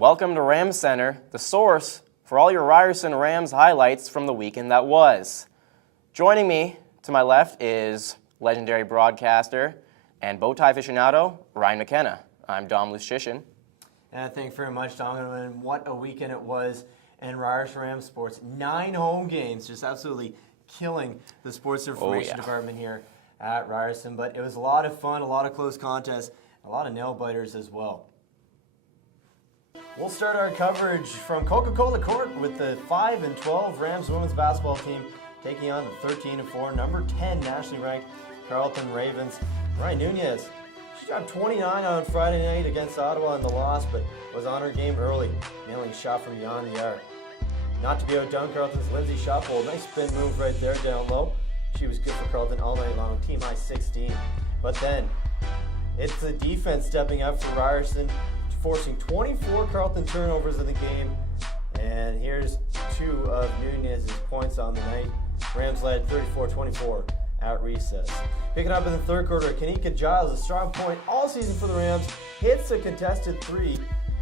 welcome to RamsCentre, the source for all your Ryerson Rams highlights from the weekend that was. Joining me to my left is legendary broadcaster and bow tie aficionado, Ryan McKenna. I'm Dom Luszcyszyn. And thank you very much, Dom. And what a weekend it was in Ryerson Rams sports. 9 home games, just absolutely killing the sports information department here at Ryerson. But it was a lot of fun, a lot of close contests, a lot of nail-biters as well. We'll start our coverage from Coca-Cola Court with the 5-12 Rams women's basketball team taking on the 13-4, number 10 nationally ranked Carleton Ravens. Ryan Nunez, she dropped 29 on Friday night against Ottawa in the loss, but was on her game early, nailing a shot from beyond the arc. Not to be outdone, Carleton's Lindsay Shopple, nice spin move right there down low. She was good for Carleton all night long, team high 16. But then, it's the defense stepping up for Ryerson, forcing 24 Carleton turnovers in the game. And here's 2 of Nunez's points on the night. Rams led 34-24 at recess. Picking up in the third quarter, Kanika Giles, a strong point all season for the Rams, hits a contested 3.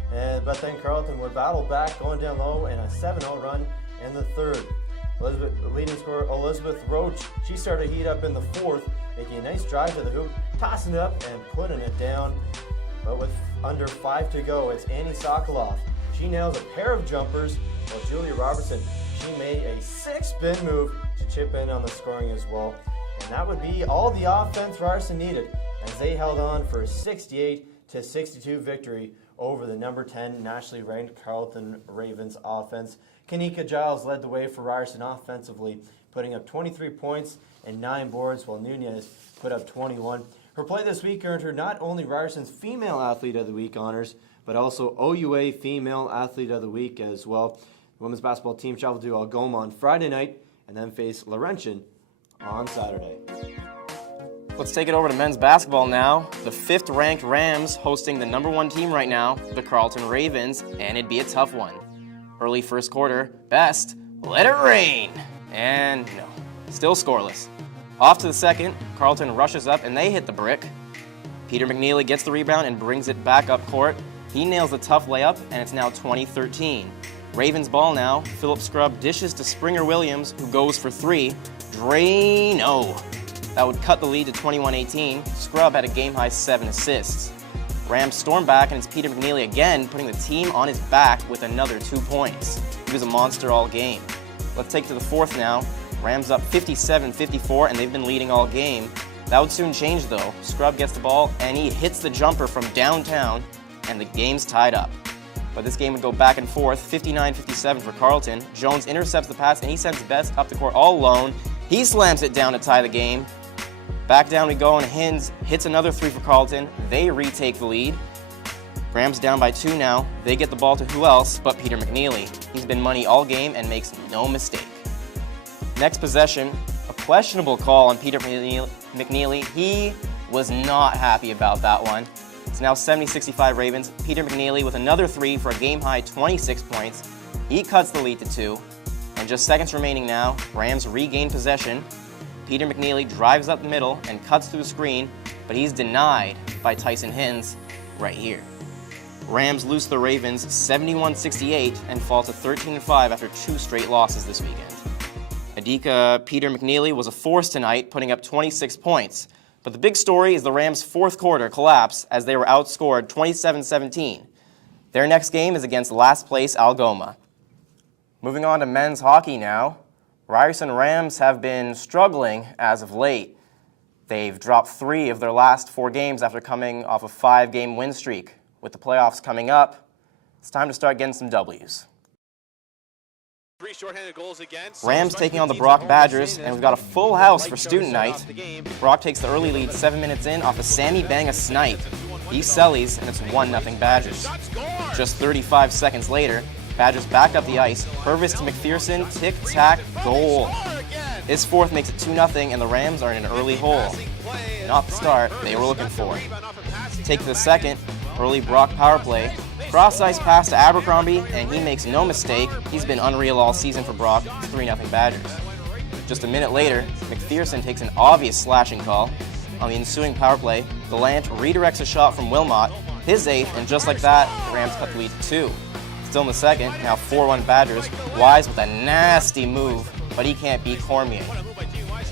But then Carleton would battle back, going down low, and a 7-0 run in the third. Leading scorer Elizabeth Roach, she started to heat up in the fourth, making a nice drive to the hoop, tossing it up and putting it down. But with under 5 to go, it's Annie Sokoloff. She nails a pair of jumpers, while Julia Robertson, she made a 6-spin move to chip in on the scoring as well. And that would be all the offense Ryerson needed as they held on for a 68-62 victory over the number 10 nationally ranked Carleton Ravens offense. Kanika Giles led the way for Ryerson offensively, putting up 23 points and 9 boards, while Nunez put up 21. Her play this week earned her not only Ryerson's Female Athlete of the Week honors, but also OUA Female Athlete of the Week as well. The women's basketball team traveled to Algoma on Friday night and then faced Laurentian on Saturday. Let's take it over to men's basketball now. The 5th-ranked Rams hosting the number 1 team right now, the Carleton Ravens, and it'd be a tough one. Early first quarter, best, let it rain. And no, still scoreless. Off to the second, Carleton rushes up and they hit the brick. Peter McNeely gets the rebound and brings it back up court. He nails the tough layup, and it's now 20-13. Ravens ball now. Phillip Scrubb dishes to Springer Williams, who goes for 3. Drain-o. That would cut the lead to 21-18. Scrubb had a game-high 7 assists. Rams storm back, and it's Peter McNeely again, putting the team on his back with another 2 points. He was a monster all game. Let's take to the fourth now. Rams up 57-54, and they've been leading all game. That would soon change, though. Scrubb gets the ball, and he hits the jumper from downtown, and the game's tied up. But this game would go back and forth, 59-57 for Carleton. Jones intercepts the pass, and he sends Best up the court all alone. He slams it down to tie the game. Back down we go, and Hins hits another 3 for Carleton. They retake the lead. Rams down by 2 now. They get the ball to who else but Peter McNeely. He's been money all game and makes no mistake. Next possession, a questionable call on Peter McNeely. He was not happy about that one. It's now 70-65 Ravens. Peter McNeely with another 3 for a game-high 26 points. He cuts the lead to 2. And just seconds remaining now, Rams regain possession. Peter McNeely drives up the middle and cuts through the screen, but he's denied by Tyson Hins right here. Rams lose the Ravens 71-68 and fall to 13-5 after 2 straight losses this weekend. Adika Peter McNeely was a force tonight, putting up 26 points. But the big story is the Rams' fourth quarter collapse as they were outscored 27-17. Their next game is against last place Algoma. Moving on to men's hockey now. Ryerson Rams have been struggling as of late. They've dropped 3 of their last 4 games after coming off a 5-game win streak. With the playoffs coming up, it's time to start getting some W's. 3 shorthanded goals against. Rams taking on the Brock Badgers, and we've got a full house for student night. Brock takes the early lead 7 minutes in off a Sammy Banga snipe. He sellies, and it's 1-0 Badgers. Just 35 seconds later, Badgers back up the ice. Purvis to McPherson, tic-tac, goal. His fourth makes it 2-0, and the Rams are in an early hole. Not the start they were looking for. Take the second, early Brock power play. Cross-ice pass to Abercrombie, and he makes no mistake. He's been unreal all season for Brock. 3-0 Badgers. Just a minute later, McPherson takes an obvious slashing call. On the ensuing power play, Gallant redirects a shot from Wilmot, his 8th, and just like that, the Rams cut the lead to 2. Still in the second, now 4-1 Badgers. Wise with a nasty move, but he can't beat Cormier.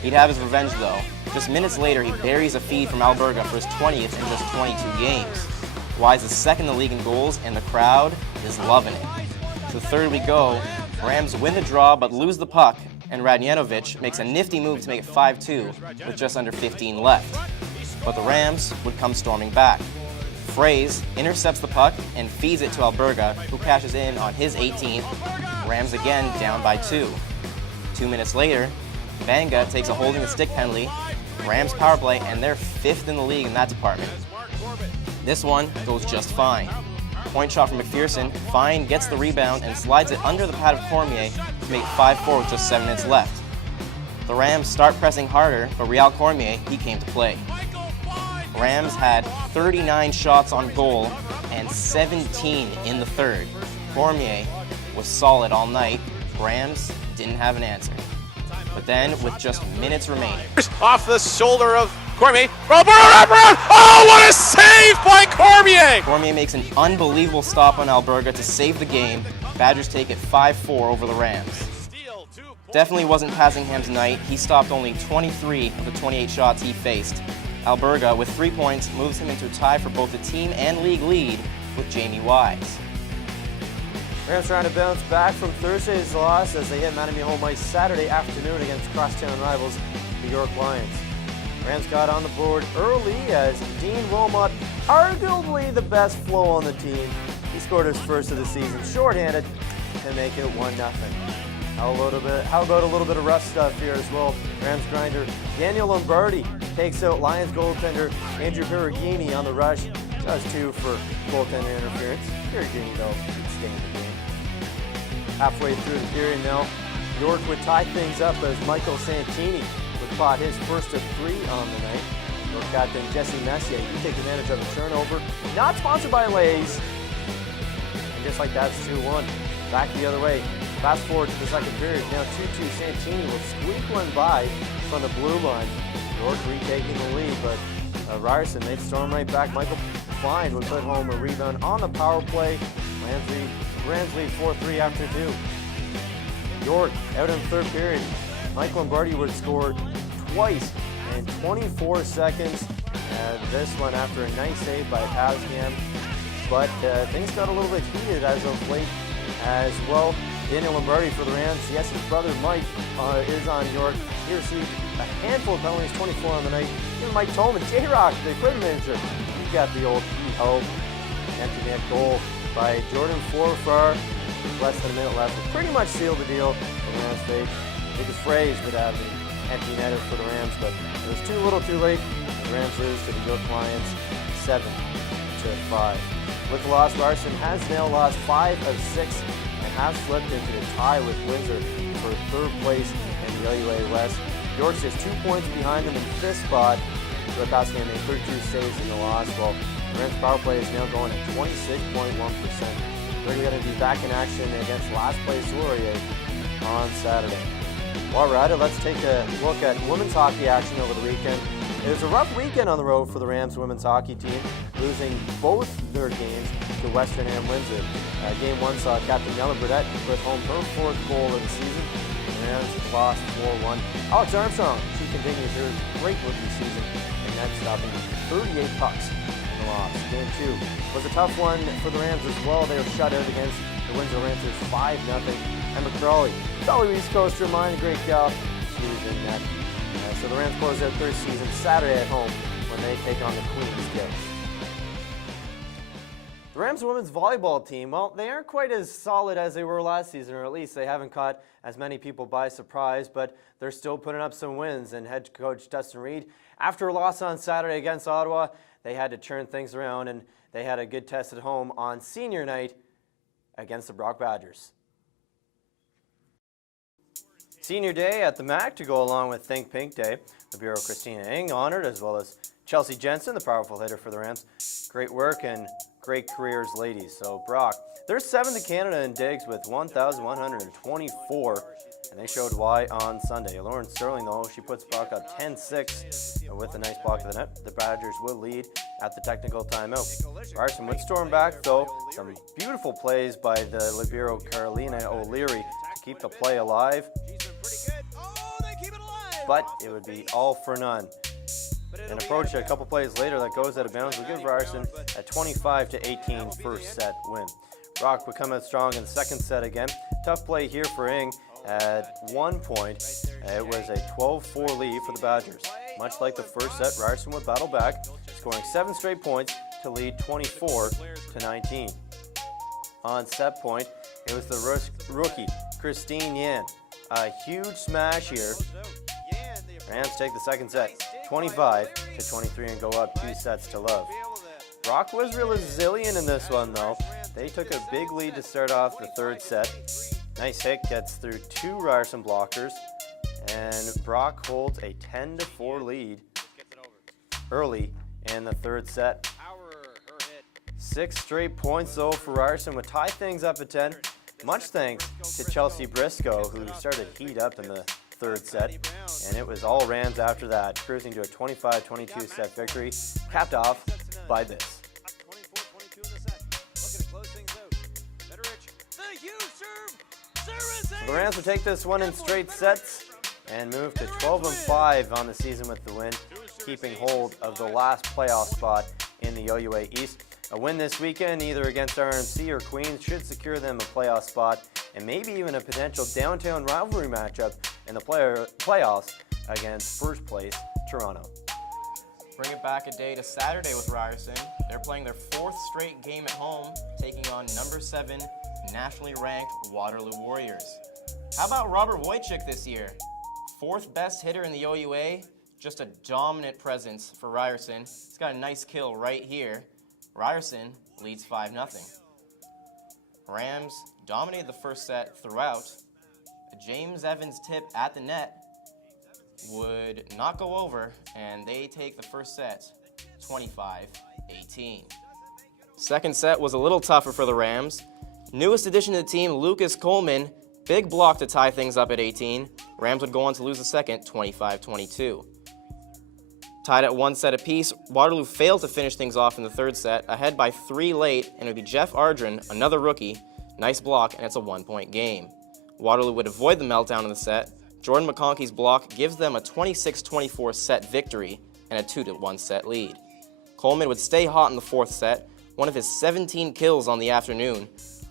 He'd have his revenge though. Just minutes later, he buries a feed from Alberga for his 20th in just 22 games. Wise is second in the league in goals, and the crowd is loving it. To the third we go. Rams win the draw, but lose the puck, and Radnjanovic makes a nifty move to make it 5-2 with just under 15 left. But the Rams would come storming back. Fraze intercepts the puck and feeds it to Alberga, who cashes in on his 18th. Rams again down by 2. 2 minutes later, Banga takes a holding the stick penalty. Rams power play, and they're 5th in the league in that department. This one goes just fine. Point shot from McPherson. Fine gets the rebound and slides it under the pad of Cormier to make 5-4 with just 7 minutes left. The Rams start pressing harder, but Real Cormier, he came to play. Rams had 39 shots on goal and 17 in the third. Cormier was solid all night. Rams didn't have an answer. But then, with just minutes remaining, Off the shoulder of Cormier. Oh, what a save by Cormier! Cormier makes an unbelievable stop on Alberga to save the game. Badgers take it 5-4 over the Rams. Definitely wasn't Passingham's night. He stopped only 23 of the 28 shots he faced. Alberga, with 3 points, moves him into a tie for both the team and league lead with Jamie Wise. Rams trying to bounce back from Thursday's loss as they hit Mattamy home ice Saturday afternoon against crosstown rivals, the York Lions. Rams got on the board early as Dean Wilmot, arguably the best flow on the team, he scored his first of the season shorthanded to make it 1-0. How about a little bit of rough stuff here as well? Rams grinder Daniel Lombardi takes out Lions goaltender Andrew Perugini on the rush. Does 2 for goaltender interference. Perugini though staying in the game. Halfway through the period now, York would tie things up as Michael Santini would pot his first of 3 on the night. York captain Jesse Messier would take advantage of a turnover. Not sponsored by Lay's. And just like that, it's 2-1. Back the other way. Fast forward to the second period. Now 2-2. Santini will squeak one by from the blue line. York retaking the lead, but Ryerson, they'd storm right back. Michael Fine would put home a rebound on the power play. Rams lead 4-3 after 2. York out in the third period. Mike Lombardi would score twice in 24 seconds. This one after a nice save by Passingham. But things got a little bit heated as of late as well. Daniel Lombardi for the Rams. Yes, his brother Mike is on York. He received a handful of penalties, 24 on the night. Even Mike Tolman, J-Rock, the equipment manager, he got the old E-Ho. Empty net goal by Jordan Forfar. Less than a minute left. It pretty much sealed the deal for the Rams' fate. Biggest phrase would have the empty netter for the Rams, but it was too little too late. The Rams lose to the York Lions 7-5. With the loss, Larson has now lost 5 of 6 and has flipped into the tie with Windsor for third place in the LUA West. York's just 2 points behind them in the 5th spot. With Passingham made 32 saves in the loss, while the Rams power play is now going at 26.1%. They're going to be back in action against last place Laurier on Saturday. While we're at it, let's take a look at women's hockey action over the weekend. It was a rough weekend on the road for the Rams women's hockey team, losing both their games to Western and Windsor. Game 1 saw Captain Nella Burdette put home her 4th goal of the season. The Rams lost 4-1. Alex Armstrong, she continues her great rookie season, and that's stopping 38 pucks in the loss. Game 2 was a tough one for the Rams as well. They were shut out against the Windsor Lancers 5-0. Emma Crawley, fellow East Coaster, mine a great gal. She was in net. So the Rams close out their season Saturday at home when they take on the Queens Gills. The Rams women's volleyball team, well, they aren't quite as solid as they were last season, or at least they haven't caught as many people by surprise, but they're still putting up some wins. And head coach Dustin Reed, after a loss on Saturday against Ottawa, they had to turn things around, and they had a good test at home on senior night against the Brock Badgers. Senior Day at the MAC to go along with Think Pink Day. The Bureau Christina Ng honored, as well as Chelsea Jensen, the powerful hitter for the Rams. Great work and great careers, ladies. So Brock, they're 7th in Canada in digs with 1,124, and and they showed why on Sunday. Lauren Sterling, though, she puts Brock up 10-6 with a nice block of the net. The Badgers would lead at the technical timeout. Ryerson would storm back, though. Some beautiful plays by the libero Carolina O'Leary to keep the play alive. But it would be all for none. An approach a couple plays later that goes out of bounds will give Ryerson a 25-18 first set win. Brock would come out strong in the second set again. Tough play here for Ing. At one point, it was a 12-4 lead for the Badgers. Much like the first set, Ryerson would battle back, scoring 7 straight points to lead 24-19. On set point, it was the rookie, Christine Yan. A huge smash here. Rams take the second set, 25-23, and go up 2 sets to love. Brock was resilient in this one, though. They took a big lead to start off the third set. Nice hit gets through 2 Ryerson blockers, and Brock holds a 10-4 lead early in the third set. 6 straight points, though, for Ryerson would tie things up at 10. Much thanks to Chelsea Briscoe, who started to heat up in the third set, and it was all Rams after that, cruising to a 25-22 set victory, capped off by this. The Rams would take this one in straight sets and move to 12-5 on the season with the win, keeping hold of the last playoff spot in the OUA East. A win this weekend, either against RMC or Queens, should secure them a playoff spot and maybe even a potential downtown rivalry matchup in the playoffs against first place Toronto. Bring it back a day to Saturday with Ryerson. They're playing their 4th straight game at home, taking on number 7 nationally ranked Waterloo Warriors. How about Robert Wojcik this year? 4th best hitter in the OUA, just a dominant presence for Ryerson. He's got a nice kill right here. Ryerson leads 5-0. Rams dominated the first set throughout. A James Evans tip at the net would not go over, and they take the first set 25-18. Second set was a little tougher for the Rams. Newest addition to the team, Lucas Coleman, big block to tie things up at 18. Rams would go on to lose the second 25-22. Tied at 1 set apiece, Waterloo failed to finish things off in the third set, ahead by 3 late, and it would be Jeff Ardren, another rookie. Nice block, and it's a 1-point game. Waterloo would avoid the meltdown in the set. Jordan McConkey's block gives them a 26-24 set victory and a 2-1 set lead. Coleman would stay hot in the 4th set, one of his 17 kills on the afternoon.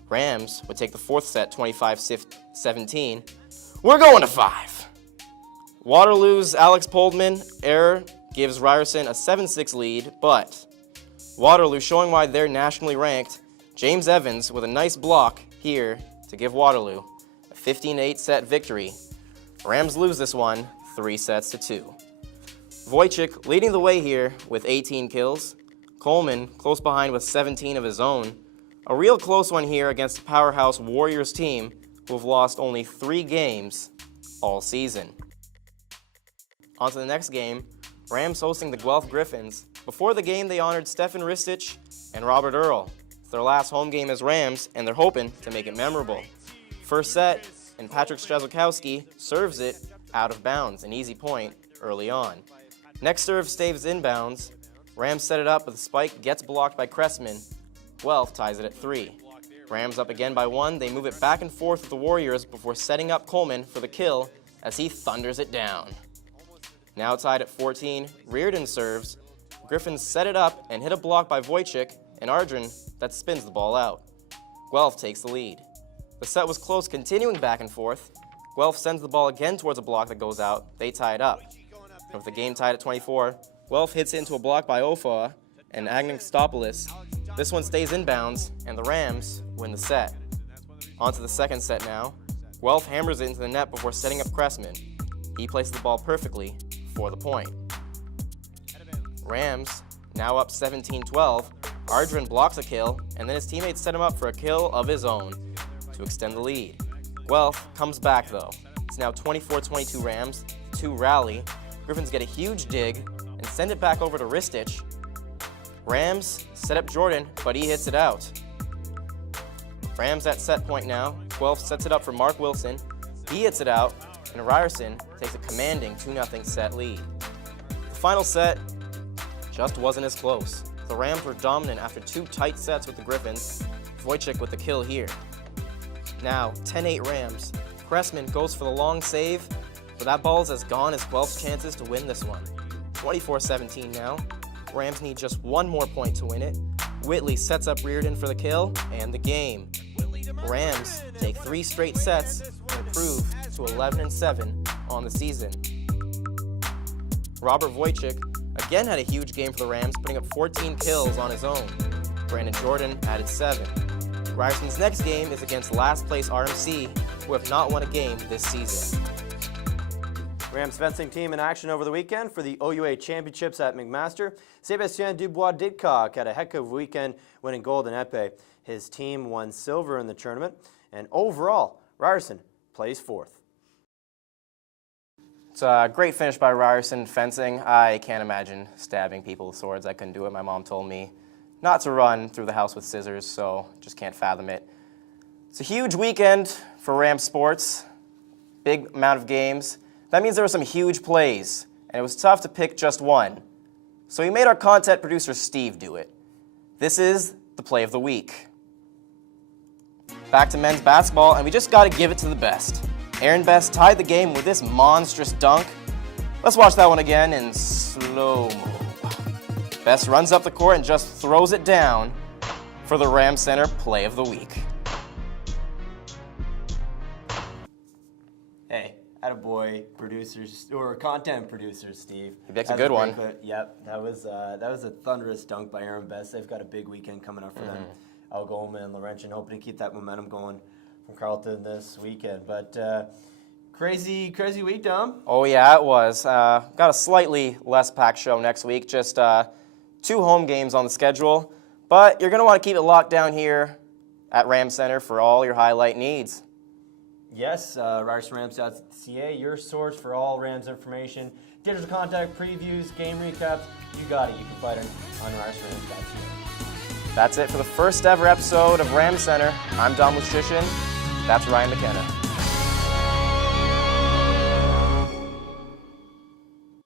Rams would take the 4th set 25-17. We're going to 5. Waterloo's Alex Poldman error gives Ryerson a 7-6 lead, but Waterloo showing why they're nationally ranked. James Evans with a nice block here to give Waterloo a 15-8 set victory. Rams lose this one 3-2. Wojcik leading the way here with 18 kills. Coleman close behind with 17 of his own. A real close one here against the powerhouse Warriors team, who have lost only 3 games all season. On to the next game, Rams hosting the Guelph Griffins. Before the game, they honored Stefan Ristich and Robert Earl. It's their last home game as Rams, and they're hoping to make it memorable. First set, and Patrick Strzalkowski serves it out of bounds, an easy point early on. Next serve staves inbounds. Rams set it up, but the spike gets blocked by Cressman. Guelph ties it at 3. Rams up again by 1. They move it back and forth with the Warriors before setting up Coleman for the kill as he thunders it down. Now tied at 14, Reardon serves. Griffins set it up and hit a block by Wojcik and Ardren that spins the ball out. Guelph takes the lead. The set was close, continuing back and forth. Guelph sends the ball again towards a block that goes out. They tie it up. And with the game tied at 24, Guelph hits into a block by Ofoa and Agnostopoulos. This one stays inbounds, and the Rams win the set. On to the second set now. Guelph hammers it into the net before setting up Cressman. He places the ball perfectly for the point. Rams now up 17-12. Ardren blocks a kill, and then his teammates set him up for a kill of his own to extend the lead. Guelph comes back though. It's now 24-22 Rams, 2 rally. Griffins get a huge dig and send it back over to Ristich. Rams set up Jordan, but he hits it out. Rams at set point now. Guelph sets it up for Mark Wilson. He hits it out, and Ryerson takes a commanding 2-0 set lead. The final set just wasn't as close. The Rams were dominant after 2 tight sets with the Griffins. Wojcik with the kill here. Now, 10-8 Rams. Cressman goes for the long save, but that ball is as gone as Guelph's chances to win this one. 24-17 now. Rams need just 1 more point to win it. Whitley sets up Reardon for the kill, and the game. Rams take 3 straight sets and improve to 11-7 on the season. Robert Wojcik again had a huge game for the Rams, putting up 14 kills on his own. Brandon Jordan added 7. Ryerson's next game is against last place RMC, who have not won a game this season. Rams fencing team in action over the weekend for the OUA Championships at McMaster. Sébastien Dubois-Didcock had a heck of a weekend winning gold in épée. His team won silver in the tournament, and overall, Ryerson plays 4th. It's a great finish by Ryerson fencing. I can't imagine stabbing people with swords. I couldn't do it. My mom told me not to run through the house with scissors, so just can't fathom it. It's a huge weekend for Rams sports. Big amount of games. That means there were some huge plays, and it was tough to pick just one. So we made our content producer Steve do it. This is the play of the week. Back to men's basketball, and we just got to give it to the best. Aaron Best tied the game with this monstrous dunk. Let's watch that one again in slow-mo. Best runs up the court and just throws it down for the RamsCentre play of the week. Hey, attaboy, producers or content producers, Steve. That's a good one. Yep, that was a thunderous dunk by Aaron Best. They've got a big weekend coming up for them. Algoma and Laurentian hoping to keep that momentum going from Carleton this weekend. But crazy week, Dom. Oh yeah, it was. Got a slightly less packed show next week. Just 2 home games on the schedule. But you're going to want to keep it locked down here at RamsCentre for all your highlight needs. Yes, RyersonRams.ca, your source for all Rams information, digital contact previews, game recaps. You got it. You can find it on RyersonRams.ca. That's it for the first ever episode of RamsCentre. I'm Luszcyszyn. That's Ryan McKenna.